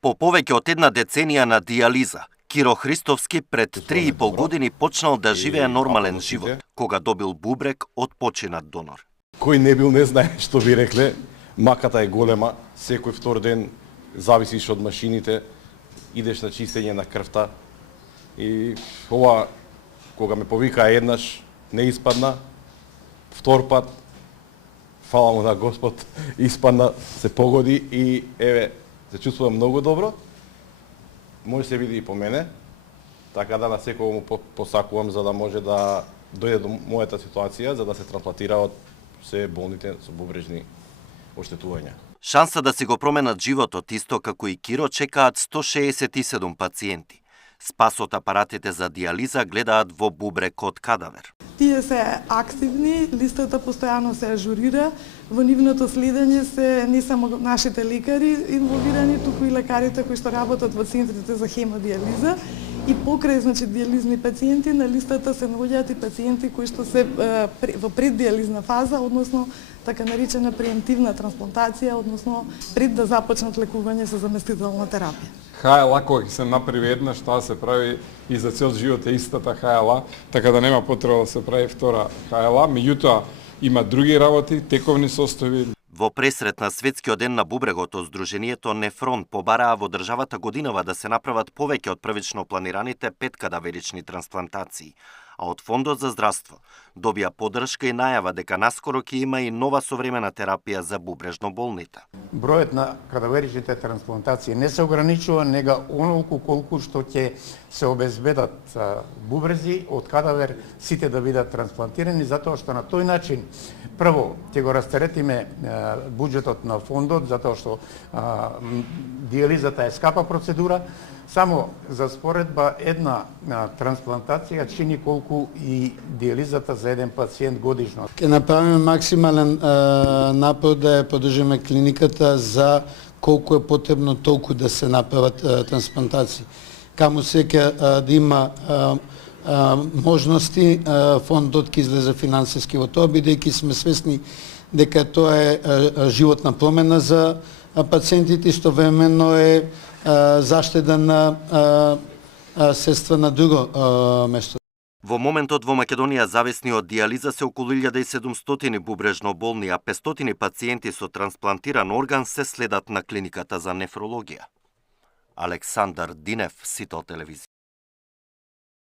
По повеќе од една деценија на дијализа, Киро Христовски пред 3,5 години почнал да живее нормален живот, кога добил бубрек од починат донор. Кој не бил, не знае што би рекле. Маката е голема, секој втор ден зависиш од машините, идеш на чистење на крвта. И ова, кога ме повикаа еднаш, не испадна, втор пат, фала му на Господ, испадна, се погоди и еве, се чувствувам многу добро. Може се види и по мене, така да на секој му посакувам за да може да дојде до мојата ситуација, за да се трансплантира од се болните со бубрежни оштетувања. Шанса да си го променат животот, исто како и Киро, чекаат 167 пациенти. Спас од апаратите за дијализа гледаат во бубрек од кадавер. Тие се активни, листата постојано се ажурира, во нивното следење се не само нашите лекари инволвирани, туку и лекарите кои што работат во центрите за хемодијализа и покрај дијализни пациенти на листата се наоѓаат и пациенти кои што се во преддијализна фаза, односно така наречена преемптивна трансплантација, односно пред да започнат лекување со заместителна терапија. ХЛА кој се направи еднаш, таа се прави и за цел живот е истата ХЛА, така да нема потреба да се прави втора ХЛА, меѓутоа има други работи, тековни состојби. Во пресрет на Светскиот ден на бубрегот од Сдруженијето Нефрон побараа во државата годинава да се направат повеќе од првично планираните 5 кадаверични трансплантации, а од Фондот за здравство добија поддршка и најава дека наскоро ќе има и нова современа терапија за бубрежно болните. Бројот на кадаверичните трансплантации не се ограничува, нега онолку колку што ќе се обезбедат бубрези од кадавер сите да бидат трансплантирани, затоа што на тој начин прво ќе го растеретиме буџетот на фондот, затоа што дијализата е скапа процедура. Само за споредба една трансплантација чини колку и дијализата за еден пациент годишно. Ке направиме максимален напор да ја поддржиме клиниката за колку е потребно толку да се направат трансплантации. Каму се ќе да има можности, фондот ќе излезе финансиски во тоа, бидејќи сме свесни дека тоа е животна промена за пациентите, истовремено е заштеда на средства на друго место. Во моментот во Македонија зависни од дијализа се околу 1700 бубрежно болни, а 500 пациенти со трансплантиран орган се следат на клиниката за нефрологија. Александар Динев, Сител телевизија.